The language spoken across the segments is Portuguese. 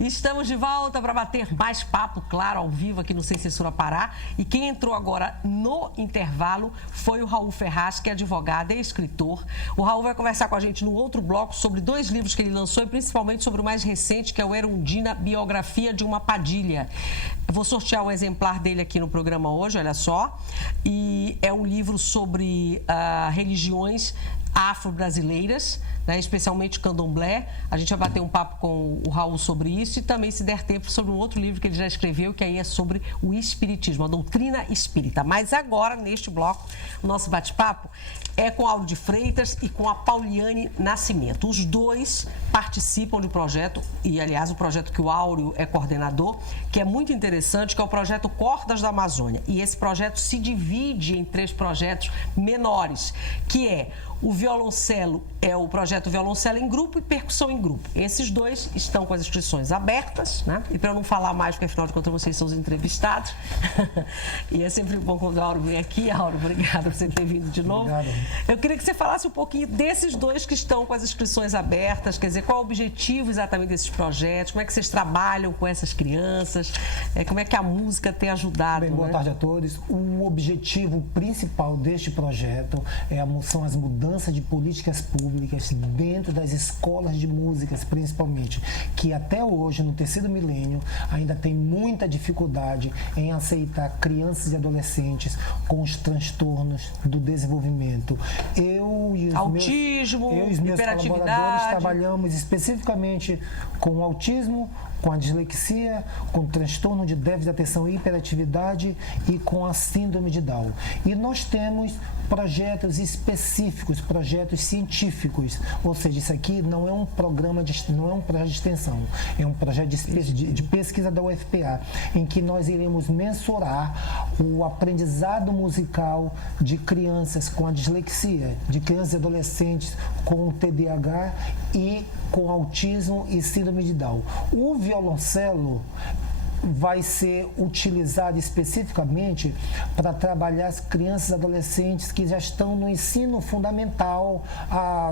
Estamos de volta para bater mais papo, claro, ao vivo aqui no Sem Censura Pará. E quem entrou agora no intervalo foi o Raul Ferraz, que é advogado e escritor. O Raul vai conversar com a gente no outro bloco sobre 2 livros que ele lançou e principalmente sobre o mais recente, que é o Erundina, Biografia de uma Padilha. Eu vou sortear um exemplar dele aqui no programa hoje, olha só. E é um livro sobre religiões afro-brasileiras, né, especialmente candomblé. A gente vai bater um papo com o Raul sobre isso e também, se der tempo, sobre um outro livro que ele já escreveu, que aí é sobre o espiritismo, a doutrina espírita. Mas agora, neste bloco, o nosso bate-papo é com Áureo de Freitas e com a Pauliane Nascimento. Os dois participam de um projeto, e aliás, o projeto que o Áureo é coordenador, que é muito interessante, que é o projeto Cordas da Amazônia. E esse projeto se divide em 3 projetos menores, que é o violoncelo, é o projeto Violoncelo em Grupo e Percussão em Grupo. Esses 2 estão com as inscrições abertas, né? E para eu não falar mais, porque afinal de contas vocês são os entrevistados, e é sempre bom quando o Áureo vem aqui. Áureo, obrigada por você ter vindo de novo. Obrigado. Eu queria que você falasse um pouquinho desses 2 que estão com as inscrições abertas, quer dizer, qual é o objetivo exatamente desses projetos, como é que vocês trabalham com essas crianças, como é que a música tem ajudado. Bem, boa tarde a todos. O objetivo principal deste projeto são as mudanças de políticas públicas dentro das escolas de músicas, principalmente, que até hoje, no terceiro milênio, ainda tem muita dificuldade em aceitar crianças e adolescentes com os transtornos do desenvolvimento. Eu e os meus colaboradores trabalhamos especificamente com o autismo, com a dislexia, com o transtorno de déficit de atenção e hiperatividade e com a síndrome de Down. E nós temos projetos específicos, projetos científicos, ou seja, isso aqui não é um programa não é um projeto de extensão, é um projeto de pesquisa da UFPA, em que nós iremos mensurar o aprendizado musical de crianças com a dislexia, de crianças e adolescentes com TDAH e com autismo e síndrome de Down. O violoncelo vai ser utilizado especificamente para trabalhar as crianças e adolescentes que já estão no ensino fundamental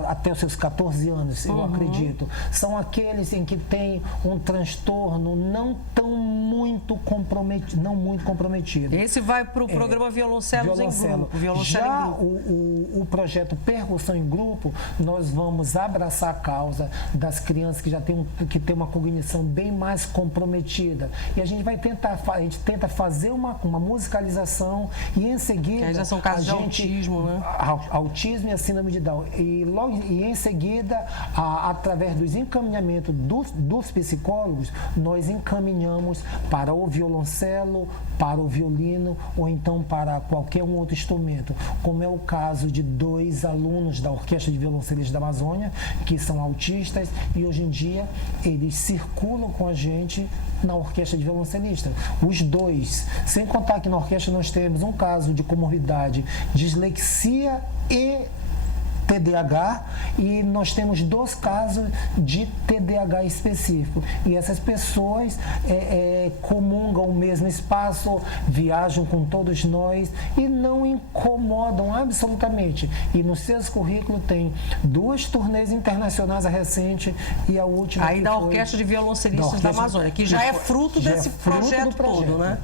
até os seus 14 anos, eu acredito. São aqueles em que tem um transtorno não muito comprometido. Esse vai para o programa Violoncelos em Grupo. Já o projeto Percussão em Grupo, nós vamos abraçar a causa das crianças que já têm uma cognição bem mais comprometida. E a gente tenta fazer uma musicalização e em seguida... Que já são casos de autismo, né? Autismo e a síndrome de Down. E em seguida, através dos encaminhamentos dos psicólogos, nós encaminhamos para o violoncelo, para o violino ou então para qualquer um outro instrumento, como é o caso de 2 alunos da Orquestra de Violoncelistas da Amazônia, que são autistas e hoje em dia eles circulam com a gente na Orquestra de Violoncelistas. Os 2, sem contar que na orquestra nós temos um caso de comorbidade, dislexia e TDAH, e nós temos 2 casos de TDAH específico. E essas pessoas comungam o mesmo espaço, viajam com todos nós e não incomodam absolutamente. E nos seus currículos tem 2 turnês internacionais recente e a última... Aí da Orquestra de Violoncelistas da Amazônia, que já é fruto desse projeto todo, né?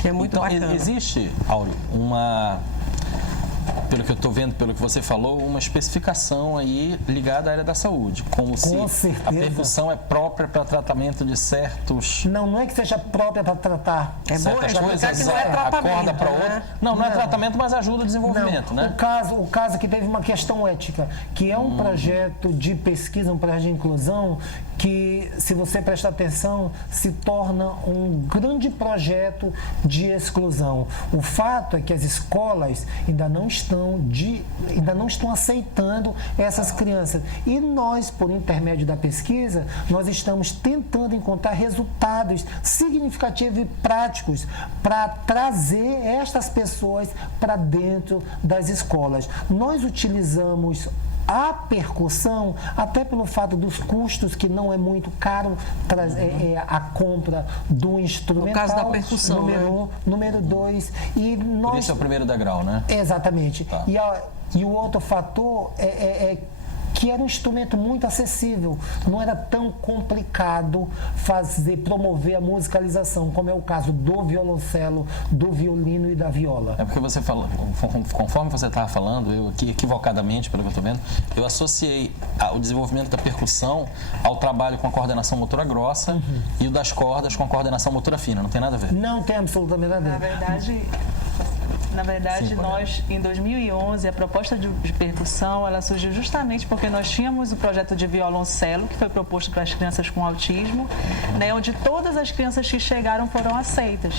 Que é muito bacana. Existe, Áureo, pelo que eu estou vendo, pelo que você falou, uma especificação aí ligada à área da saúde, como se a percussão é própria para tratamento de certos... Não é que seja própria para tratar. Certas coisas, que não é tratamento, acorda para outra. Não é tratamento, mas ajuda o desenvolvimento, né? O caso que teve uma questão ética, que é um projeto de pesquisa, um projeto de inclusão, que, se você prestar atenção, se torna um grande projeto de exclusão. O fato é que as escolas ainda não estão aceitando essas crianças. E nós, por intermédio da pesquisa, nós estamos tentando encontrar resultados significativos e práticos para trazer estas pessoas para dentro das escolas. Nós utilizamos a percussão, até pelo fato dos custos, que não é muito caro a compra do instrumental. No caso da percussão, número 1, número 2. E nós... Por isso é o primeiro degrau, né? Exatamente. Tá. E o outro fator é que que era um instrumento muito acessível. Não era tão complicado promover a musicalização, como é o caso do violoncelo, do violino e da viola. É porque você falou, conforme você estava falando, eu aqui equivocadamente, pelo que eu estou vendo, eu associei o desenvolvimento da percussão ao trabalho com a coordenação motora grossa e o das cordas com a coordenação motora fina. Não tem nada a ver? Não tem absolutamente nada a ver. Na verdade, nós, em 2011, a proposta de percussão, ela surgiu justamente porque nós tínhamos o projeto de violoncelo, que foi proposto para as crianças com autismo, né, onde todas as crianças que chegaram foram aceitas,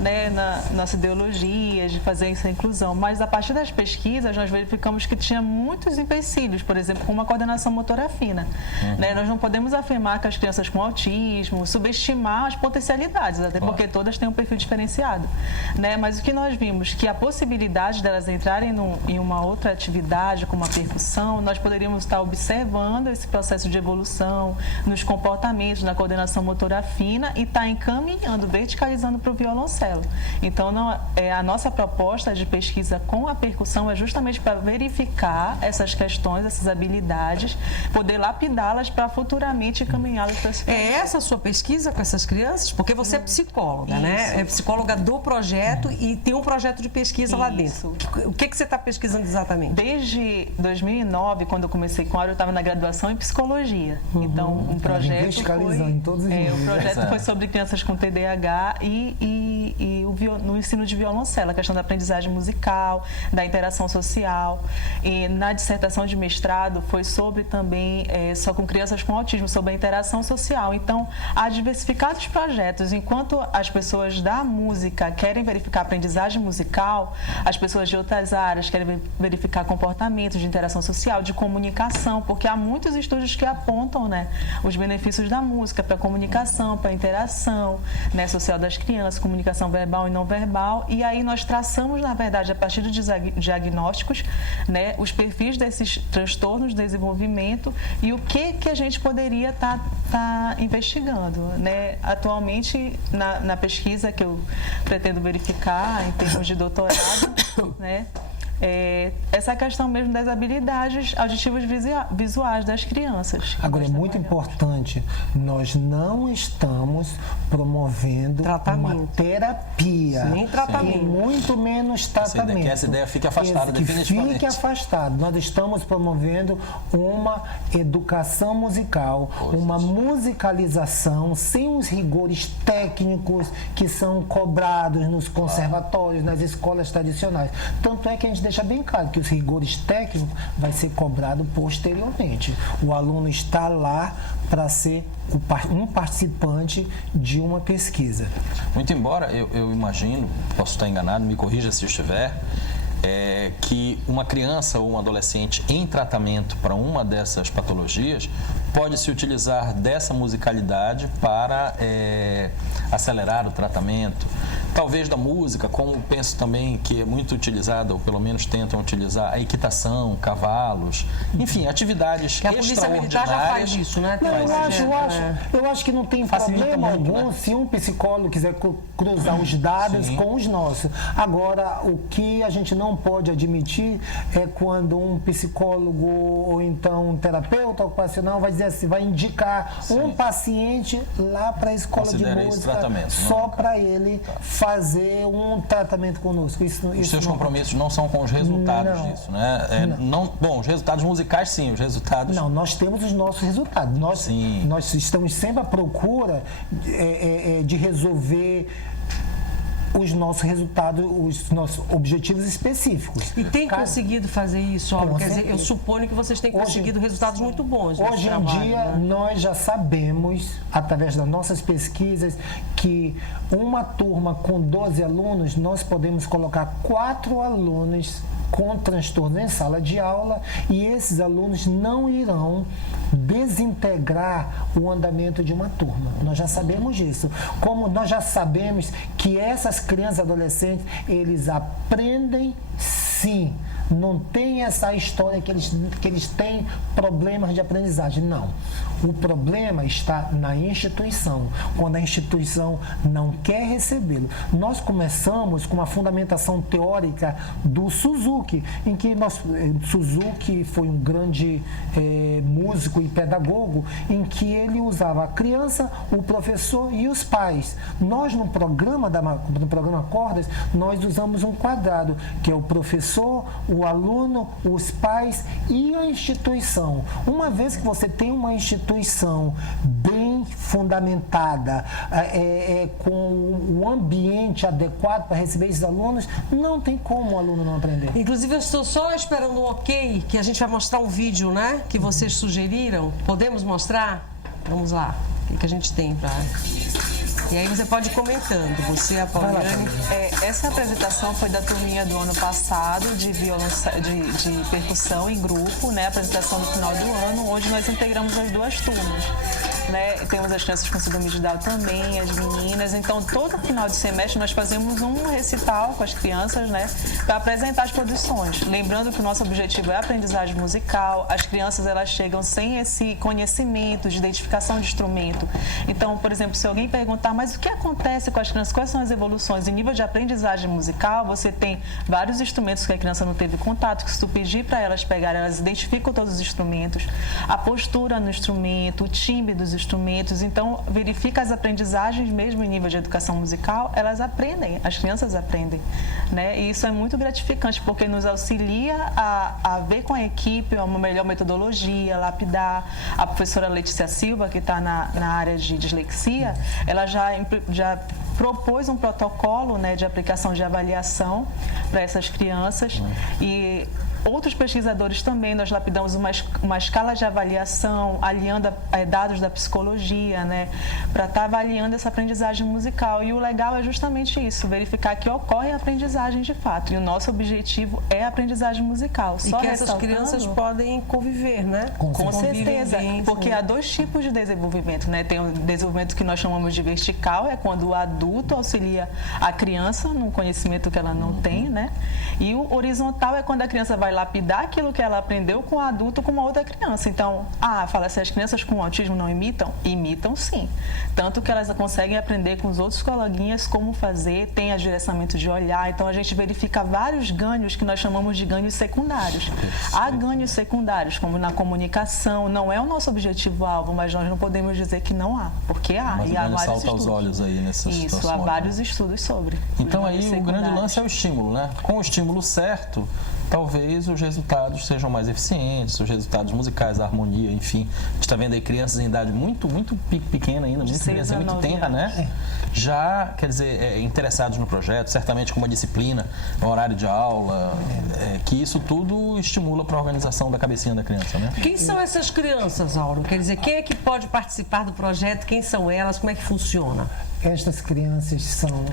né, na nossa ideologia de fazer essa inclusão. Mas, a partir das pesquisas, nós verificamos que tinha muitos empecilhos, por exemplo, com uma coordenação motora fina. Né, nós não podemos afirmar que as crianças com autismo, subestimar as potencialidades, até porque todas têm um perfil diferenciado. Né, mas o que nós vimos, que a possibilidade delas entrarem em uma outra atividade, como a percussão, nós poderíamos estar observando esse processo de evolução nos comportamentos, na coordenação motora fina e estar encaminhando, verticalizando para o violoncelo. Então, a nossa proposta de pesquisa com a percussão é justamente para verificar essas questões, essas habilidades, poder lapidá-las para futuramente encaminhá-las para esse É essa a sua pesquisa com essas crianças? Porque você é psicóloga, né? É psicóloga do projeto e tem um projeto de pesquisa lá dentro. O que você está pesquisando exatamente? Desde 2009, quando eu comecei com a área, eu estava na graduação em psicologia. Então, um projeto foi sobre crianças com TDAH no ensino de violoncelo, a questão da aprendizagem musical, da interação social. E na dissertação de mestrado foi sobre também, só com crianças com autismo, sobre a interação social. Então, há diversificados projetos. Enquanto as pessoas da música querem verificar a aprendizagem musical, as pessoas de outras áreas querem verificar comportamentos de interação social, de comunicação, porque há muitos estudos que apontam, né, os benefícios da música para a comunicação, para a interação, né, social das crianças, comunicação verbal e não verbal. E aí nós traçamos, na verdade, a partir dos diagnósticos, né, os perfis desses transtornos de desenvolvimento e o que a gente poderia estar investigando. Né? Atualmente, na pesquisa que eu pretendo verificar, em termos de doutorado, né? Essa questão mesmo das habilidades auditivas visuais das crianças. Agora, é muito importante, nós não estamos promovendo uma terapia. Nem tratamento. E muito menos tratamento. Que essa ideia fique afastada definitivamente. Fique afastado. Nós estamos promovendo uma educação musical, uma musicalização sem os rigores técnicos que são cobrados nos conservatórios, nas escolas tradicionais. Tanto é que a gente deixa bem claro que os rigores técnicos vai ser cobrado posteriormente. O aluno está lá para ser um participante de uma pesquisa. Muito embora, eu imagino, posso estar enganado, me corrija se eu estiver, que uma criança ou um adolescente em tratamento para uma dessas patologias pode se utilizar dessa musicalidade para acelerar o tratamento. Talvez da música, como penso também que é muito utilizada, ou pelo menos tentam utilizar, a equitação, cavalos, enfim, atividades que a Polícia Militar já faz isso, né? Não, eu acho que não tem problema algum, né? Se um psicólogo quiser cruzar os dados com os nossos. Agora, o que a gente não pode admitir é quando um psicólogo ou então um terapeuta ocupacional vai dizer assim, vai indicar um paciente lá para a escola de música só para ele fazer um tratamento conosco. Os seus compromissos não são com os resultados disso, né? Bom, os resultados musicais sim, os resultados... Não, nós temos os nossos resultados. Nós estamos sempre à procura de resolver os nossos resultados, os nossos objetivos específicos. E tem conseguido fazer isso? Quer dizer, eu suponho que vocês têm conseguido resultados muito bons. Hoje em dia, nós já sabemos, através das nossas pesquisas, que uma turma com 12 alunos, nós podemos colocar 4 alunos com transtorno em sala de aula e esses alunos não irão desintegrar o andamento de uma turma. Nós já sabemos disso. Como nós já sabemos que essas crianças e adolescentes, eles aprendem sim. Não tem essa história que eles têm problemas de aprendizagem, não. O problema está na instituição, quando a instituição não quer recebê-lo. Nós começamos com uma fundamentação teórica do Suzuki, em que Suzuki foi um grande músico e pedagogo, em que ele usava a criança, o professor e os pais. Nós, no programa Cordas, nós usamos um quadrado, que é o professor, o aluno, os pais e a instituição. Uma vez que você tem uma instituição bem fundamentada, com o ambiente adequado para receber esses alunos, não tem como o aluno não aprender. Inclusive, eu estou só esperando um ok, que a gente vai mostrar um vídeo, né? Que vocês sugeriram. Podemos mostrar? Vamos lá. O que a gente tem para... E aí você pode ir comentando, você, a Pauliane. Essa apresentação foi da turminha do ano passado, de percussão em grupo, né? Apresentação no final do ano. Hoje nós integramos as duas turmas, né? Temos as crianças com síndrome de Down também, as meninas. Então, todo final de semestre nós fazemos um recital com as crianças, né? Para apresentar as produções. Lembrando que o nosso objetivo é a aprendizagem musical. As crianças, elas chegam sem esse conhecimento de identificação de instrumento. Então, por exemplo, se alguém perguntar, mas o que acontece com as crianças? Quais são as evoluções? Em nível de aprendizagem musical, você tem vários instrumentos que a criança não teve contato, que se tu pedir para elas pegarem, elas identificam todos os instrumentos, a postura no instrumento, o timbre dos instrumentos. Então, verifica as aprendizagens mesmo em nível de educação musical, elas aprendem, as crianças aprendem, né? E isso é muito gratificante, porque nos auxilia a ver com a equipe uma melhor metodologia, lapidar. A professora Letícia Silva, que está na área de dislexia, ela já propôs um protocolo, né, de aplicação de avaliação para essas crianças. E outros pesquisadores também, nós lapidamos uma escala de avaliação, aliando dados da psicologia, né, para estar avaliando essa aprendizagem musical. E o legal é justamente isso, verificar que ocorre a aprendizagem de fato. E o nosso objetivo é a aprendizagem musical. E que essas crianças podem conviver, né? Com certeza, porque há dois tipos de desenvolvimento, né? Tem o desenvolvimento que nós chamamos de vertical, é quando o adulto auxilia a criança no conhecimento que ela não tem, né? E o horizontal é quando a criança vai lapidar aquilo que ela aprendeu com o adulto, com uma outra criança. Então, fala assim, as crianças com autismo não imitam? Imitam sim. Tanto que elas conseguem aprender com os outros coleguinhas como fazer, tem direcionamento de olhar. Então, a gente verifica vários ganhos que nós chamamos de ganhos secundários. Há ganhos secundários, como na comunicação, não é o nosso objetivo-alvo, mas nós não podemos dizer que não há, porque há. Mas e há vários salta estudos. Aos olhos aí nessas situações. Isso, há vários estudos sobre. Então, aí o grande lance é o estímulo, né? Com o estímulo certo, talvez os resultados sejam mais eficientes, os resultados musicais, a harmonia, enfim. A gente está vendo aí crianças em idade muito pequena ainda, muito criança, muito tenra, né? Já, quer dizer, interessados no projeto, certamente com uma disciplina, um horário de aula, que isso tudo estimula para a organização da cabecinha da criança, né? Quem são essas crianças, Auro? Quer dizer, quem é que pode participar do projeto? Quem são elas? Como é que funciona? Estas crianças são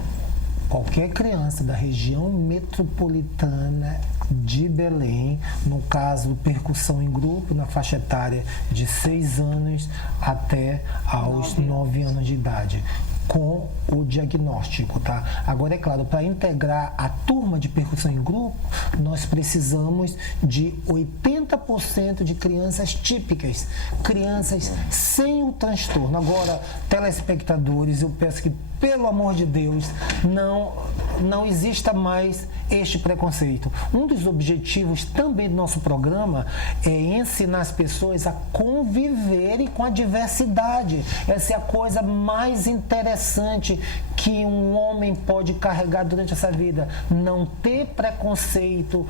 qualquer criança da região metropolitana de Belém, no caso, percussão em grupo, na faixa etária de 6 anos até aos 9 anos de idade, com o diagnóstico, tá? Agora, é claro, para integrar a turma de percussão em grupo, nós precisamos de 80% de crianças típicas, crianças sem o transtorno. Agora, telespectadores, eu peço que, pelo amor de Deus, não exista mais este preconceito. Um dos objetivos também do nosso programa é ensinar as pessoas a conviverem com a diversidade. Essa é a coisa mais interessante que um homem pode carregar durante essa vida. Não ter preconceito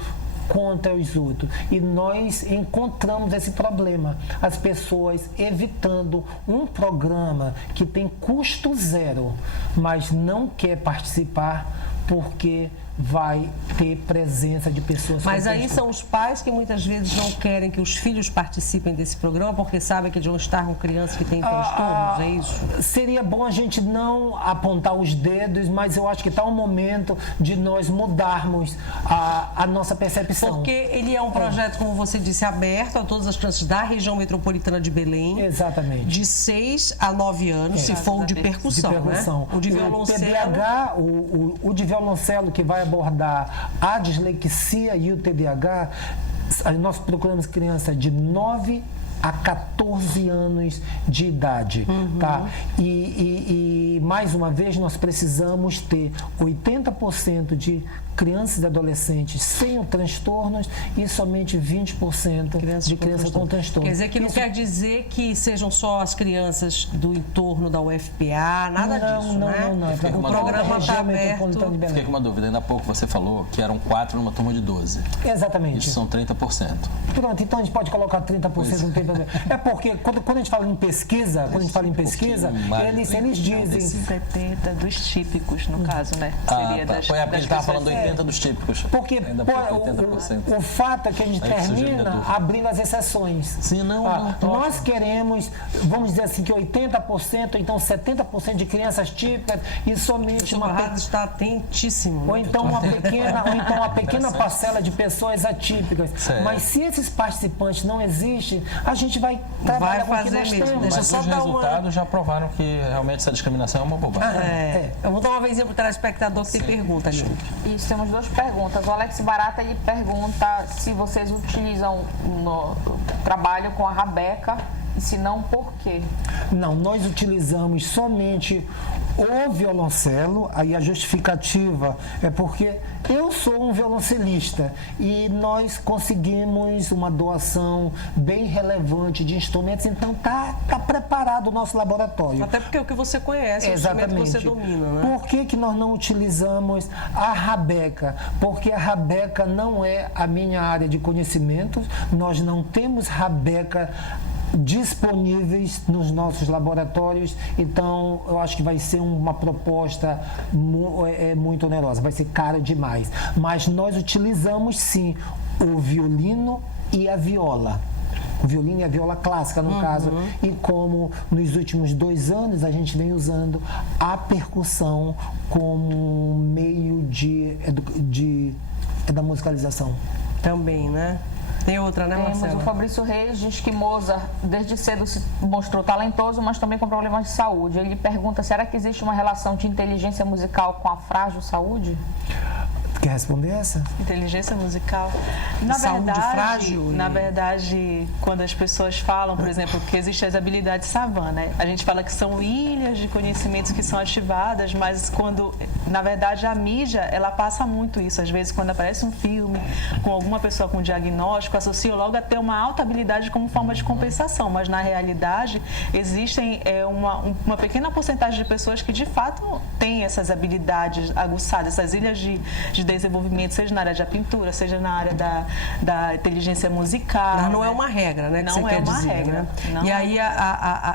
contra os outros. E nós encontramos esse problema. As pessoas evitando um programa que tem custo zero, mas não quer participar porque vai ter presença de pessoas... Mas aí são os pais que muitas vezes não querem que os filhos participem desse programa porque sabem que eles vão estar com crianças que têm transtornos, é isso? Seria bom a gente não apontar os dedos, mas eu acho que está o momento de nós mudarmos a nossa percepção. Porque ele é um projeto, como você disse, aberto a todas as crianças da região metropolitana de Belém. Exatamente. De 6 a 9 anos, se for o de percussão, né? O de violoncelo. O TDAH, o de violoncelo que vai abordar a dislexia e o TDAH, nós procuramos crianças de 9 a 14 anos de idade, tá? E mais uma vez, nós precisamos ter 80% de crianças e adolescentes sem transtornos e somente 20% de crianças com transtorno. Quer dizer que não quer dizer que sejam só as crianças do entorno da UFPA, nada disso, né? Não. O programa está aberto. Fiquei com uma dúvida. Ainda há pouco você falou que eram 4 numa turma de 12. Exatamente. Isso são 30%. Pronto, então a gente pode colocar 30%, não tem problema. É porque quando a gente fala em pesquisa, eles dizem... 70 dos típicos, no caso, né? Seria das a gente estava falando 80 dos típicos. Porque o fato é que a gente termina abrindo as exceções. Sim, nós queremos, vamos dizer assim, que 80%, então 70% de crianças típicas e somente uma... está atentíssimo. Ou então uma pequena parcela de pessoas atípicas. Certo. Mas se esses participantes não existem, a gente vai trabalhar com o que nós temos. Mas os resultados já provaram que realmente essa discriminação é uma bobagem. Eu vou dar uma vezinha para o telespectador que tem pergunta, Nilke. Isso, temos 2 perguntas. O Alex Barata, ele pergunta se vocês utilizam trabalho com a rabeca e se não, por quê? Não, nós utilizamos somente o violoncelo, aí a justificativa é porque eu sou um violoncelista e nós conseguimos uma doação bem relevante de instrumentos, então tá preparado o nosso laboratório. Até porque é o que você conhece, exatamente, o instrumento que você domina, né? Por que nós não utilizamos a rabeca? Porque a rabeca não é a minha área de conhecimentos, nós não temos rabeca disponíveis nos nossos laboratórios, então eu acho que vai ser uma proposta muito onerosa, vai ser caro demais. Mas nós utilizamos sim o violino e a viola. O violino e a viola clássica, no caso. E como nos últimos 2 anos a gente vem usando a percussão como meio da musicalização. Também, né? Tem outra, né, Marcela? Temos o Fabrício Reis, diz que Mozart desde cedo se mostrou talentoso, mas também com problemas de saúde. Ele pergunta, será que existe uma relação de inteligência musical com a frágil saúde? Quer responder essa? Inteligência musical. Na verdade, quando as pessoas falam, por exemplo, que existem as habilidades Savan, né? A gente fala que são ilhas de conhecimentos que são ativadas, mas quando, na verdade, a mídia, ela passa muito isso. Às vezes, quando aparece um filme com alguma pessoa com diagnóstico, associa logo a ter uma alta habilidade como forma de compensação, mas na realidade, existem uma pequena porcentagem de pessoas que, de fato, têm essas habilidades aguçadas, essas ilhas de desenvolvimento, seja na área da pintura, seja na área da inteligência musical. Mas não é uma regra, né? Não é uma regra. E aí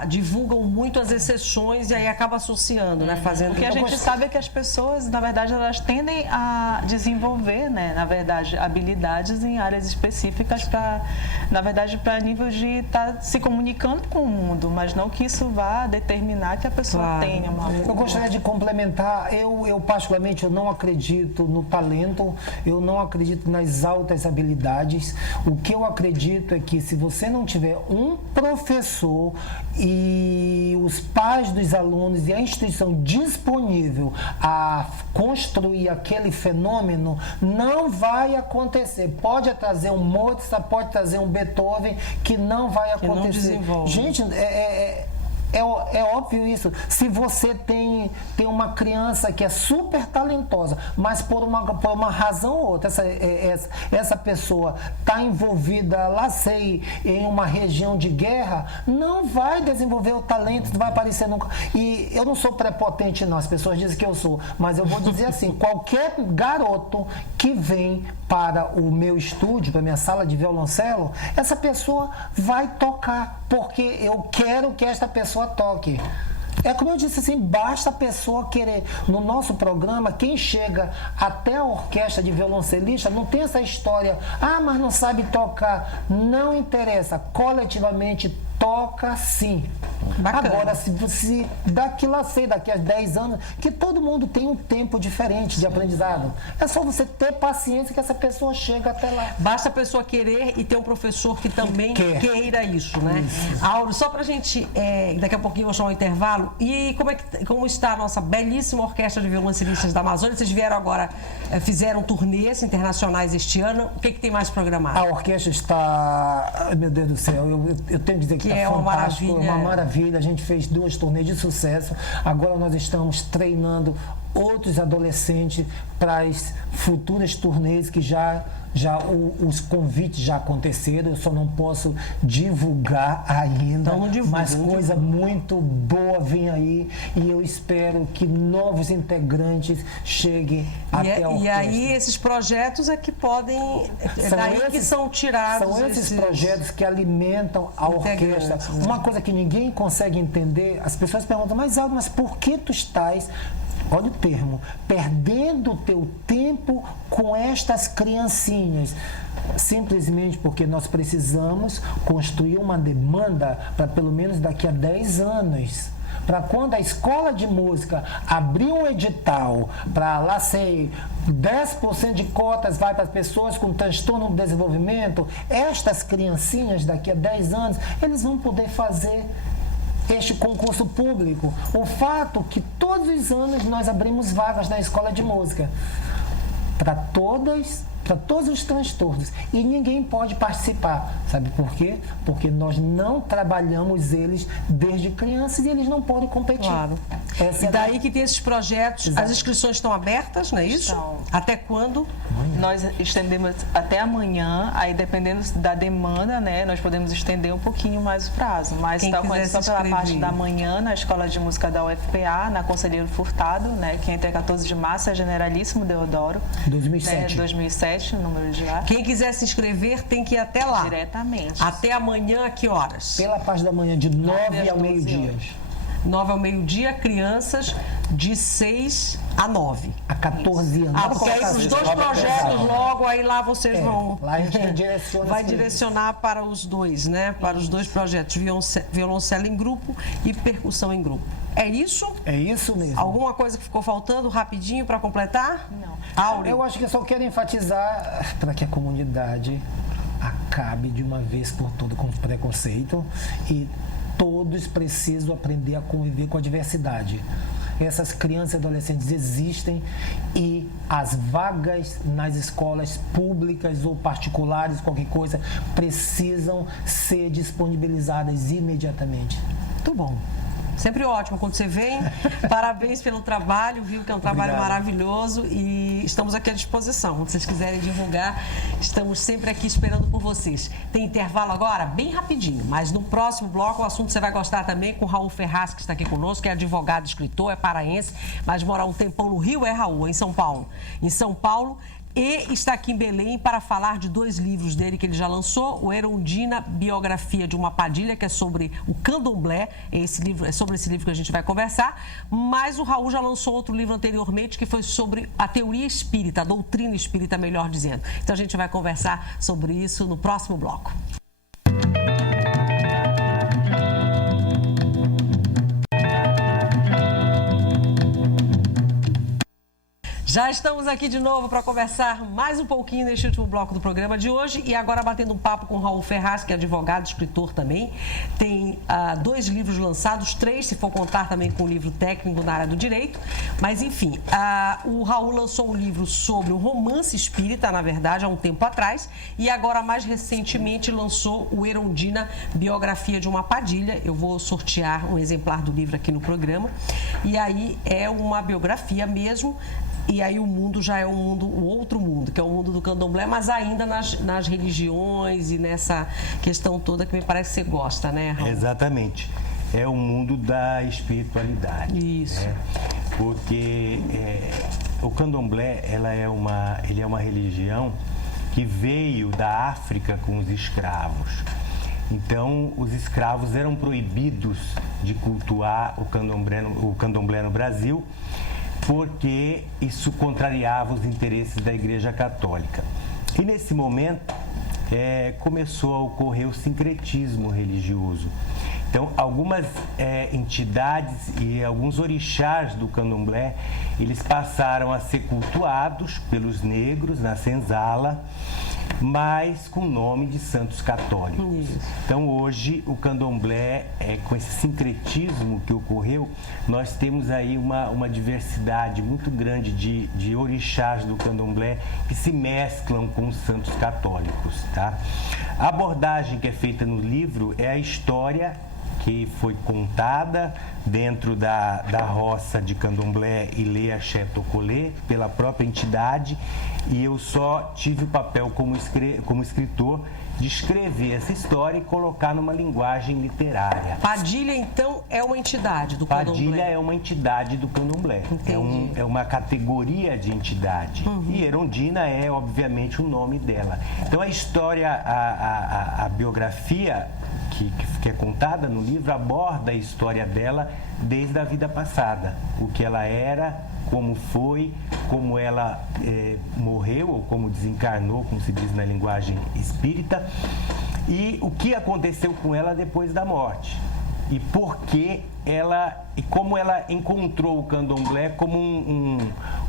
divulgam muito as exceções e aí acaba associando, né? Fazendo... O que a gente sabe é que as pessoas, na verdade, elas tendem a desenvolver, né? Na verdade, habilidades em áreas específicas para nível de estar se comunicando com o mundo, mas não que isso vá determinar que a pessoa tenha uma... Eu gostaria de complementar, eu particularmente, eu não acredito no talento, eu não acredito nas altas habilidades. O que eu acredito é que se você não tiver um professor e os pais dos alunos e a instituição disponível a construir aquele fenômeno, não vai acontecer. Pode trazer um Mozart, pode trazer um Beethoven, que não vai acontecer. Que não desenvolve. Gente, é óbvio isso. Se você tem uma criança que é super talentosa, mas por uma razão ou outra, essa pessoa está envolvida, lá sei, em uma região de guerra, não vai desenvolver o talento, não vai aparecer nunca. E eu não sou prepotente, não, as pessoas dizem que eu sou, mas eu vou dizer assim, qualquer garoto que vem para o meu estúdio, para a minha sala de violoncelo, essa pessoa vai tocar, porque eu quero que esta pessoa toque. É como eu disse assim, basta a pessoa querer. No nosso programa, quem chega até a orquestra de violoncelista não tem essa história, mas não sabe tocar. Não interessa, coletivamente toca sim. Bacana. Agora, se você, daqui a 10 anos, que todo mundo tem um tempo diferente de aprendizado. É só você ter paciência que essa pessoa chega até lá. Basta a pessoa querer e ter um professor que também queira isso, né? Áureo, só pra gente, daqui a pouquinho eu vou chamar o intervalo. E como está a nossa belíssima orquestra de violoncelistas da Amazônia? Vocês vieram agora, fizeram turnês internacionais este ano. O que tem mais programado? A orquestra está, meu Deus do céu, eu tenho que dizer que está fantástico, uma maravilha. A gente fez 2 turnês de sucesso. Agora nós estamos treinando outros adolescentes para as futuras turnês que os convites já aconteceram. Eu só não posso divulgar ainda, mas coisa muito boa vem aí e eu espero que novos integrantes cheguem até a orquestra. E aí esses projetos é que podem, que são tirados. São esses projetos que alimentam a orquestra. Uma coisa que ninguém consegue entender, as pessoas perguntam, mas Aldo, mas por que tu estás, olha o termo, perdendo o teu tempo com estas criancinhas? Simplesmente porque nós precisamos construir uma demanda para pelo menos daqui a 10 anos. Para quando a escola de música abrir um edital para lá sei 10% de cotas vai para as pessoas com transtorno do desenvolvimento, estas criancinhas daqui a 10 anos, eles vão poder fazer este concurso público. O fato que todos os anos nós abrimos vagas na escola de música para todos os transtornos e ninguém pode participar. Sabe por quê? Porque nós não trabalhamos eles desde crianças e eles não podem competir. Claro. E daí que tem esses projetos, exato. As inscrições estão abertas, não é isso? Estão. Até quando? Nós estendemos até amanhã, aí dependendo da demanda, né, nós podemos estender um pouquinho mais o prazo. Mas está acontecendo pela parte da manhã na Escola de Música da UFPA, na Conselheiro Furtado, né, que entra 14 de março, é Generalíssimo Deodoro. 2007. 2007, o número de lá. Quem quiser se inscrever tem que ir até lá. Diretamente. Até amanhã, a que horas? Pela parte da manhã, de 9 ao meio-dia. 9 ao meio-dia, crianças de 6 a 9. A 14 anos. Porque aí os 2 projetos logo, aí lá vocês vão... Lá a gente direciona. Vai direcionar para os 2, né? Para os 2 projetos, violoncelo em grupo e percussão em grupo. É isso? É isso mesmo. Alguma coisa que ficou faltando rapidinho para completar? Não. Áureo. Eu acho que eu só quero enfatizar para que a comunidade acabe de uma vez por todas com o preconceito e todos precisam aprender a conviver com a diversidade. Essas crianças e adolescentes existem e as vagas nas escolas públicas ou particulares, qualquer coisa, precisam ser disponibilizadas imediatamente. Muito bom. Sempre ótimo quando você vem. Parabéns pelo trabalho, viu? Que é um trabalho maravilhoso e estamos aqui à disposição. Quando vocês quiserem divulgar, estamos sempre aqui esperando por vocês. Tem intervalo agora? Bem rapidinho, mas no próximo bloco o assunto você vai gostar também com o Raul Ferraz, que está aqui conosco, que é advogado, escritor, é paraense, mas mora um tempão no Rio, Raul, em São Paulo. Em São Paulo. E está aqui em Belém para falar de 2 livros dele que ele já lançou, o Erundina, Biografia de uma Padilha, que é sobre o candomblé, é sobre esse livro que a gente vai conversar, mas o Raul já lançou outro livro anteriormente que foi sobre a teoria espírita, a doutrina espírita, melhor dizendo. Então a gente vai conversar sobre isso no próximo bloco. Já estamos aqui de novo para conversar mais um pouquinho neste último bloco do programa de hoje e agora batendo um papo com o Raul Ferraz, que é advogado, escritor também. Tem 2 livros lançados, 3 se for contar também com um livro técnico na área do direito. Mas enfim, o Raul lançou um livro sobre o romance espírita, na verdade, há um tempo atrás, e agora mais recentemente lançou o Erundina, Biografia de uma Padilha. Eu vou sortear um exemplar do livro aqui no programa. E aí é uma biografia mesmo. E aí o mundo já é o outro mundo, que é o mundo do candomblé, mas ainda nas religiões e nessa questão toda que me parece que você gosta, né, Raul? Exatamente. É o mundo da espiritualidade. Isso. Né? Porque o candomblé, ele é uma religião que veio da África com os escravos. Então, os escravos eram proibidos de cultuar o candomblé no Brasil, porque isso contrariava os interesses da Igreja Católica. E nesse momento começou a ocorrer o sincretismo religioso. Então, algumas entidades e alguns orixás do candomblé, eles passaram a ser cultuados pelos negros na senzala, mas com o nome de santos católicos. Então, hoje, o candomblé, com esse sincretismo que ocorreu, nós temos aí uma diversidade muito grande de orixás do candomblé que se mesclam com os santos católicos, tá? A abordagem que é feita no livro é a história que foi contada dentro da roça de Candomblé Ilê Axé Tocolê pela própria entidade, e eu só tive o papel como escritor de escrever essa história e colocar numa linguagem literária. Padilha, então, é uma entidade do Candomblé? Padilha é uma entidade do Candomblé. É uma categoria de entidade. E Erundina é, obviamente, o nome dela. Então, a história, a biografia que é contada no livro aborda a história dela desde a vida passada. O que ela era, como foi, como ela morreu ou como desencarnou, como se diz na linguagem espírita, e o que aconteceu com ela depois da morte. E por que ela, e como ela encontrou o candomblé como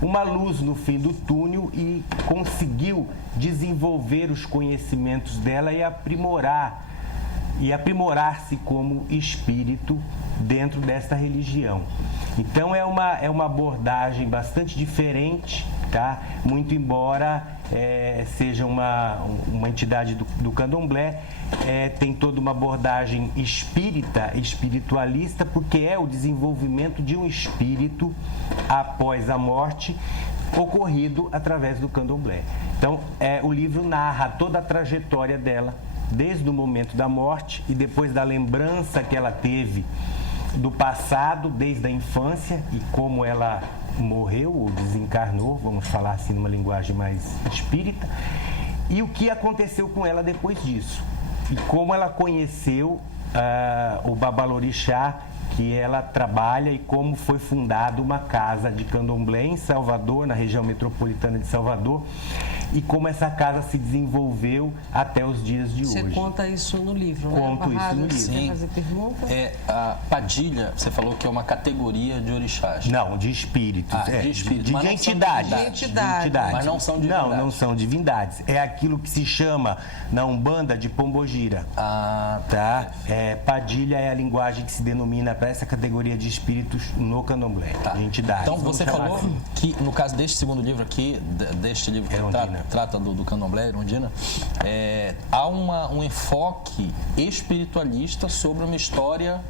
uma luz no fim do túnel e conseguiu desenvolver os conhecimentos dela e aprimorar-se como espírito dentro desta religião. Então é uma abordagem bastante diferente, tá? Muito embora seja uma entidade do candomblé, tem toda uma abordagem espiritualista, porque é o desenvolvimento de um espírito após a morte, ocorrido através do candomblé. Então, o livro narra toda a trajetória dela, desde o momento da morte e depois da lembrança que ela teve do passado, desde a infância, e como ela morreu ou desencarnou, vamos falar assim numa linguagem mais espírita, e o que aconteceu com ela depois disso. E como ela conheceu o Babalorixá, que ela trabalha, e como foi fundada uma casa de candomblé em Salvador, na região metropolitana de Salvador, e como essa casa se desenvolveu até os dias de hoje. Você conta isso no livro, né? Conto isso no livro. Você fazer pergunta? A Padilha, você falou que é uma categoria de orixás. Não, de espíritos. De espíritos. De entidades. De entidades. Mas não são divindades. Não são divindades. É aquilo que se chama na Umbanda de Pombogira. Tá? Padilha é a linguagem que se denomina para essa categoria de espíritos no candomblé, de entidades. Então você falou que, no caso deste segundo livro aqui, deste livro que trata do candomblé, Erundina, há um enfoque espiritualista sobre uma história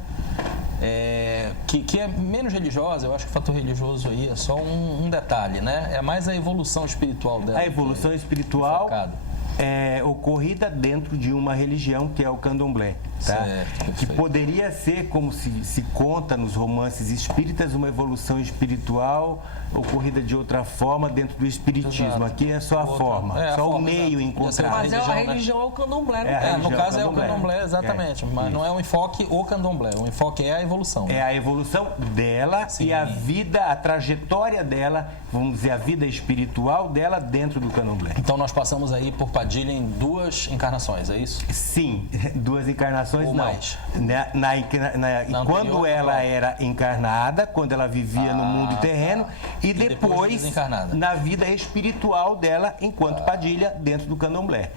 que é menos religiosa. Eu acho que o fator religioso aí é só um detalhe, né? É mais a evolução espiritual dela. A evolução espiritual ocorrida dentro de uma religião que é o candomblé, tá? Certo, que poderia ser, como se conta nos romances espíritas, uma evolução espiritual ocorrida de outra forma dentro do espiritismo. Exato. Aqui é só a forma, só o meio encontrado. Mas a religião é o candomblé, no caso é o candomblé, exatamente. Mas não é o enfoque o candomblé, o enfoque é a evolução. É a evolução dela. Sim. E a vida, a trajetória dela, vamos dizer, a vida espiritual dela dentro do candomblé. Então nós passamos aí por Padilha em 2 encarnações, é isso? Sim, 2 encarnações. Ou não. Mais. Quando ela era encarnada, quando ela vivia no mundo terreno, e depois na vida espiritual dela enquanto Padilha dentro do candomblé.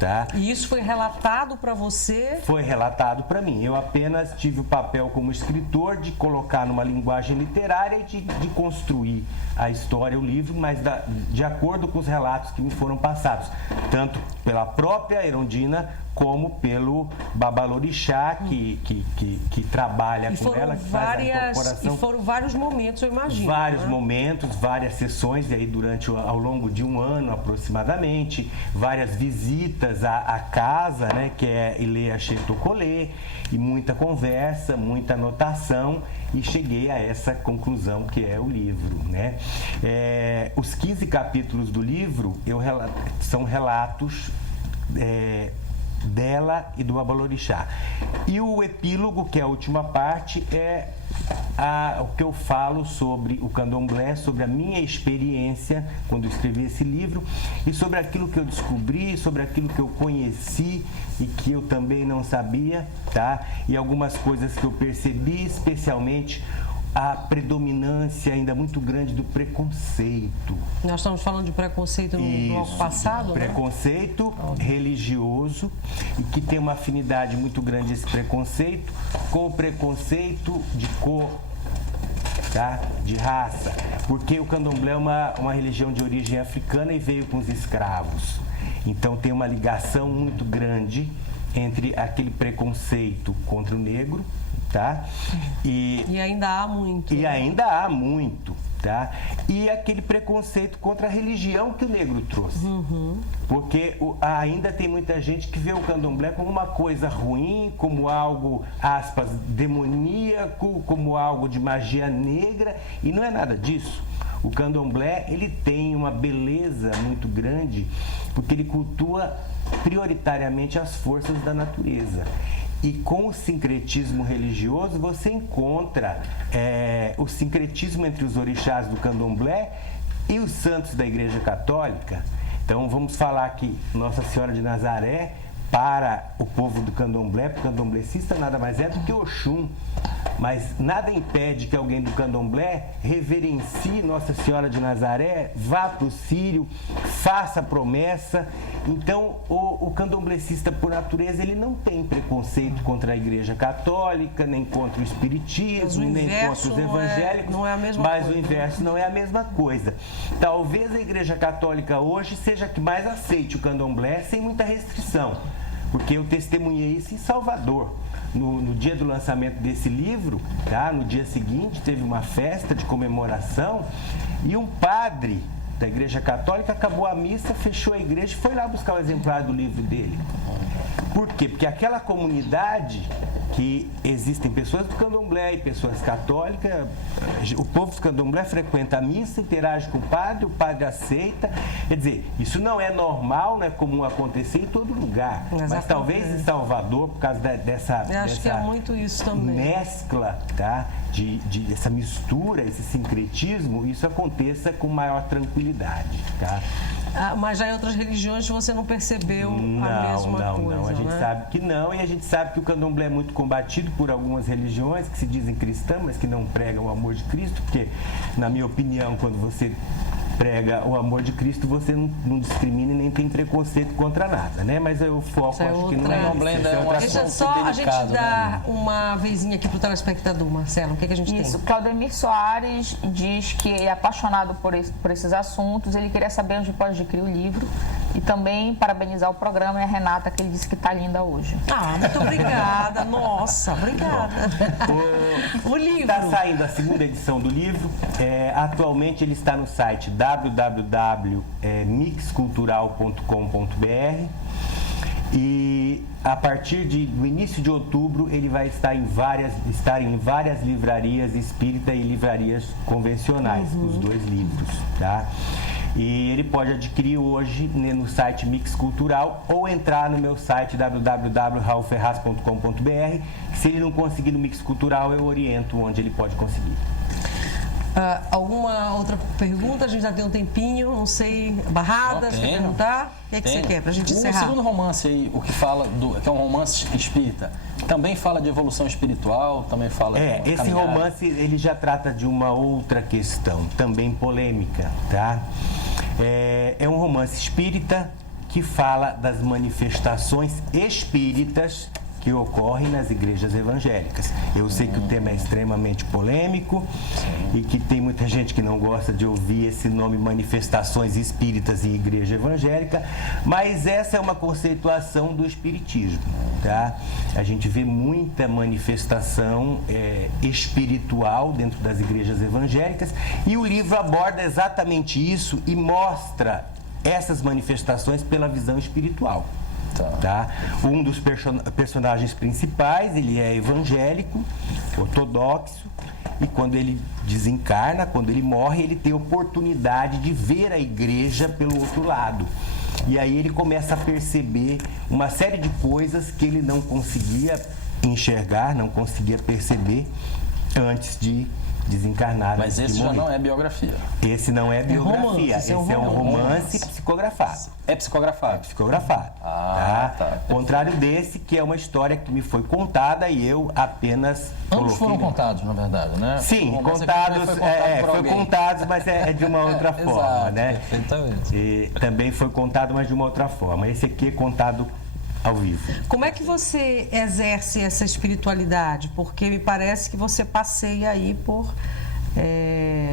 Tá? E isso foi relatado para você? Foi relatado para mim. Eu apenas tive o papel como escritor de colocar numa linguagem literária e de construir a história, o livro, mas de acordo com os relatos que me foram passados, tanto pela própria Erundina como pelo Babalorixá, que trabalha com ela, que faz a incorporação. E foram vários momentos, eu imagino. Vários momentos, várias sessões, e aí ao longo de 1 ano aproximadamente, várias visitas à casa, né, que é Ilê Axé Tocolê, e muita conversa, muita anotação, e cheguei a essa conclusão que é o livro, né? Os 15 capítulos do livro são relatos dela e do Abalorixá. E o epílogo, que é a última parte, é o que eu falo sobre o candomblé, sobre a minha experiência quando eu escrevi esse livro e sobre aquilo que eu descobri, sobre aquilo que eu conheci e que eu também não sabia, tá? E algumas coisas que eu percebi, especialmente a predominância ainda muito grande do preconceito. Nós estamos falando de preconceito no bloco passado, né? Preconceito religioso, e que tem uma afinidade muito grande esse preconceito com o preconceito de cor, tá? De raça. Porque o candomblé é uma religião de origem africana e veio com os escravos. Então tem uma ligação muito grande entre aquele preconceito contra o negro, tá? E ainda há muito. E ainda há muito, tá? E aquele preconceito contra a religião que o negro trouxe. Porque ainda tem muita gente que vê o candomblé como uma coisa ruim, como algo, aspas, demoníaco, como algo de magia negra, e não é nada disso. O candomblé, ele tem uma beleza muito grande, porque ele cultua prioritariamente as forças da natureza. E com o sincretismo religioso, você encontra o sincretismo entre os orixás do candomblé e os santos da Igreja Católica. Então, vamos falar que Nossa Senhora de Nazaré, para o povo do candomblé, para o candomblecista, nada mais é do que Oxum. Mas nada impede que alguém do candomblé reverencie Nossa Senhora de Nazaré, vá para o Sírio, faça a promessa. Então, o candomblecista, por natureza, ele não tem preconceito contra a Igreja Católica, nem contra o Espiritismo, nem contra os evangélicos. Não é a mesma mas coisa. O inverso não é a mesma coisa. Talvez a Igreja Católica hoje seja a que mais aceite o candomblé sem muita restrição. Porque eu testemunhei isso em Salvador. No dia do lançamento desse livro, tá? No dia seguinte, teve uma festa de comemoração e um padre da Igreja Católica acabou a missa, fechou a igreja e foi lá buscar o exemplar do livro dele. Por quê? Porque aquela comunidade que existem pessoas do candomblé e pessoas católicas, o povo do candomblé frequenta a missa, interage com o padre aceita. Quer dizer, isso não é normal, não é comum acontecer em todo lugar. Mas talvez em Salvador, por causa dessa que é muito isso também. Mescla, tá? Essa mistura, esse sincretismo, isso aconteça com maior tranquilidade, tá? Mas já em outras religiões você não percebeu a mesma coisa, Não. A gente né? sabe que não, e a gente sabe que o candomblé é muito combatido por algumas religiões que se dizem cristãs, mas que não pregam o amor de Cristo, porque, na minha opinião, quando você prega o amor de Cristo, você não discrimina e nem tem preconceito contra nada, né? Mas o foco acho que não é isso. Deixa só a gente dar uma vezinha aqui pro telespectador, Marcelo. O que a gente tem? Isso, Claudemir Soares diz que é apaixonado por esses assuntos, ele queria saber onde pode adquirir o livro e também parabenizar o programa e a Renata, que ele disse que está linda hoje. Muito obrigada. Nossa, obrigada. O livro. Está saindo a segunda edição do livro. Atualmente ele está no site www.mixcultural.com.br e a partir do início de outubro ele vai estar em várias livrarias espírita e livrarias convencionais, os dois livros, tá? E ele pode adquirir hoje no site Mix Cultural ou entrar no meu site www.raulferraz.com.br. Se ele não conseguir no Mix Cultural, eu oriento onde ele pode conseguir. Alguma outra pergunta? A gente já tem um tempinho, não sei. Barradas, quer perguntar? O que você quer pra gente encerrar? O segundo romance aí, o que fala que é um romance espírita, também fala de evolução espiritual, também fala de esse romance ele já trata de uma outra questão, também polêmica, tá? É um romance espírita que fala das manifestações espíritas que ocorrem nas igrejas evangélicas. Eu sei que o tema é extremamente polêmico e que tem muita gente que não gosta de ouvir esse nome manifestações espíritas e igreja evangélica, mas essa é uma conceituação do espiritismo, tá? A gente vê muita manifestação espiritual dentro das igrejas evangélicas e o livro aborda exatamente isso e mostra essas manifestações pela visão espiritual. Tá? Um dos personagens principais, ele é evangélico, ortodoxo, e quando ele desencarna, quando ele morre, ele tem oportunidade de ver a igreja pelo outro lado. E aí ele começa a perceber uma série de coisas que ele não conseguia enxergar, não conseguia perceber antes de desencarnar. Mas esse já não é biografia. Esse não é biografia, romance, esse é um romance psicografado. É psicografado? Psicografado. Tá. Contrário desse, que é uma história que me foi contada e eu apenas Ambos foram contados, na verdade, né? Sim, contados, foi contados, mas é de uma outra forma, Exato, né? Perfeitamente. E também foi contado, mas de uma outra forma. Esse aqui é contado ao vivo. Como é que você exerce essa espiritualidade? Porque me parece que você passeia aí por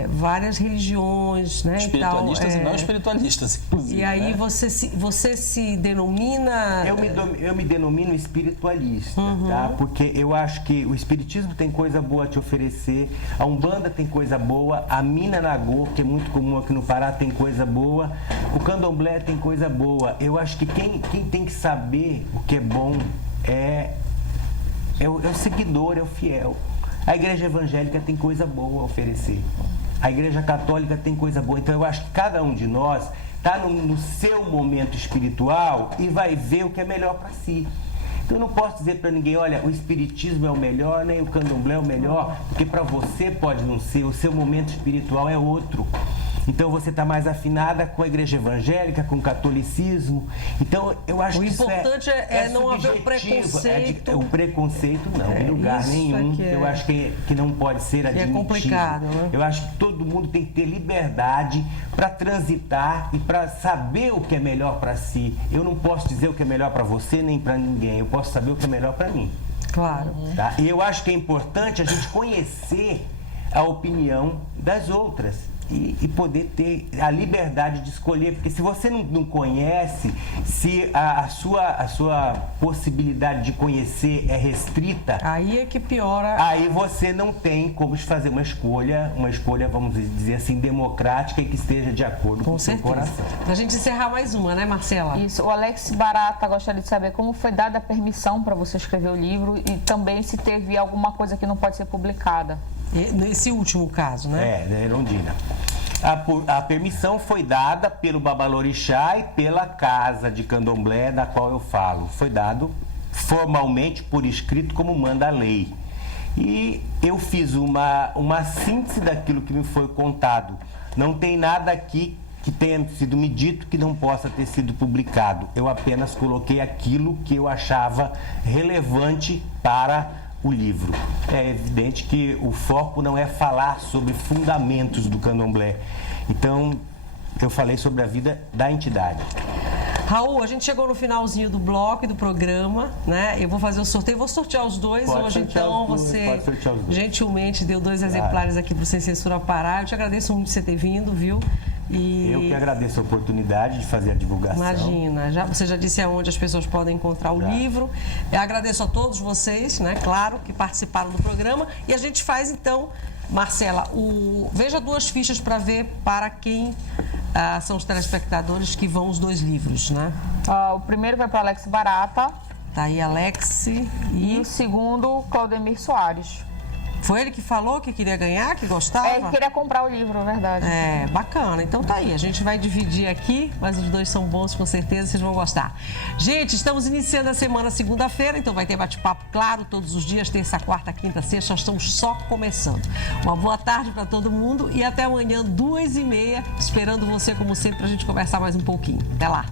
várias religiões, né? Espiritualistas e não espiritualistas, inclusive. E aí né? você se denomina... Eu me denomino espiritualista, tá? Porque eu acho que o espiritismo tem coisa boa a te oferecer, a Umbanda tem coisa boa, a Mina Nagô, que é muito comum aqui no Pará, tem coisa boa, o Candomblé tem coisa boa. Eu acho que quem tem que saber o que é bom é o seguidor, é o fiel. A igreja evangélica tem coisa boa a oferecer. A igreja católica tem coisa boa. Então eu acho que cada um de nós está no seu momento espiritual e vai ver o que é melhor para si. Então eu não posso dizer para ninguém, olha, o espiritismo é o melhor, nem o candomblé é o melhor, porque para você pode não ser, o seu momento espiritual é outro. Então você está mais afinada com a igreja evangélica, com o catolicismo. Então eu acho que o importante é não haver o preconceito. O preconceito não, em lugar nenhum. Eu acho que não pode ser admitido. É complicado, né? Eu acho que todo mundo tem que ter liberdade para transitar e para saber o que é melhor para si. Eu não posso dizer o que é melhor para você nem para ninguém. Eu posso saber o que é melhor para mim. Claro. Tá? E eu acho que é importante a gente conhecer a opinião das outras. E poder ter a liberdade de escolher, porque se você não conhece, se a sua possibilidade de conhecer é restrita, aí é que piora. Aí você não tem como fazer uma escolha, vamos dizer assim, democrática e que esteja de acordo com o seu coração. Pra gente encerrar mais uma, né, Marcela? Isso. O Alex Barata gostaria de saber como foi dada a permissão para você escrever o livro e também se teve alguma coisa que não pode ser publicada. Nesse último caso, né? Da Erundina. A permissão foi dada pelo Babalorixá e pela Casa de Candomblé, da qual eu falo. Foi dado formalmente por escrito, como manda a lei. E eu fiz uma síntese daquilo que me foi contado. Não tem nada aqui que tenha sido me dito que não possa ter sido publicado. Eu apenas coloquei aquilo que eu achava relevante para o livro. É evidente que o foco não é falar sobre fundamentos do candomblé. Então, eu falei sobre a vida da entidade. Raul, a gente chegou no finalzinho do bloco e do programa, né? Eu vou fazer o sorteio, vou sortear os dois hoje, então você gentilmente deu 2 exemplares aqui para o Sem Censura Pará. Eu te agradeço muito por você ter vindo, viu? Eu que agradeço a oportunidade de fazer a divulgação. Imagina, você já disse aonde as pessoas podem encontrar o livro. Eu agradeço a todos vocês, né? Claro, que participaram do programa. E a gente faz então, Marcela, veja 2 fichas para ver para quem são os telespectadores que vão os 2 livros, né? O primeiro vai para Alex Barata. Tá aí, Alex. E o segundo, Claudemir Soares. Foi ele que falou que queria ganhar, que gostava? Ele queria comprar o livro, na verdade. Bacana. Então tá aí, a gente vai dividir aqui, mas os 2 são bons, com certeza, vocês vão gostar. Gente, estamos iniciando a semana segunda-feira, então vai ter bate-papo, claro, todos os dias, terça, quarta, quinta, sexta, nós estamos só começando. Uma boa tarde para todo mundo e até amanhã, 2h30, esperando você, como sempre, para a gente conversar mais um pouquinho. Até lá.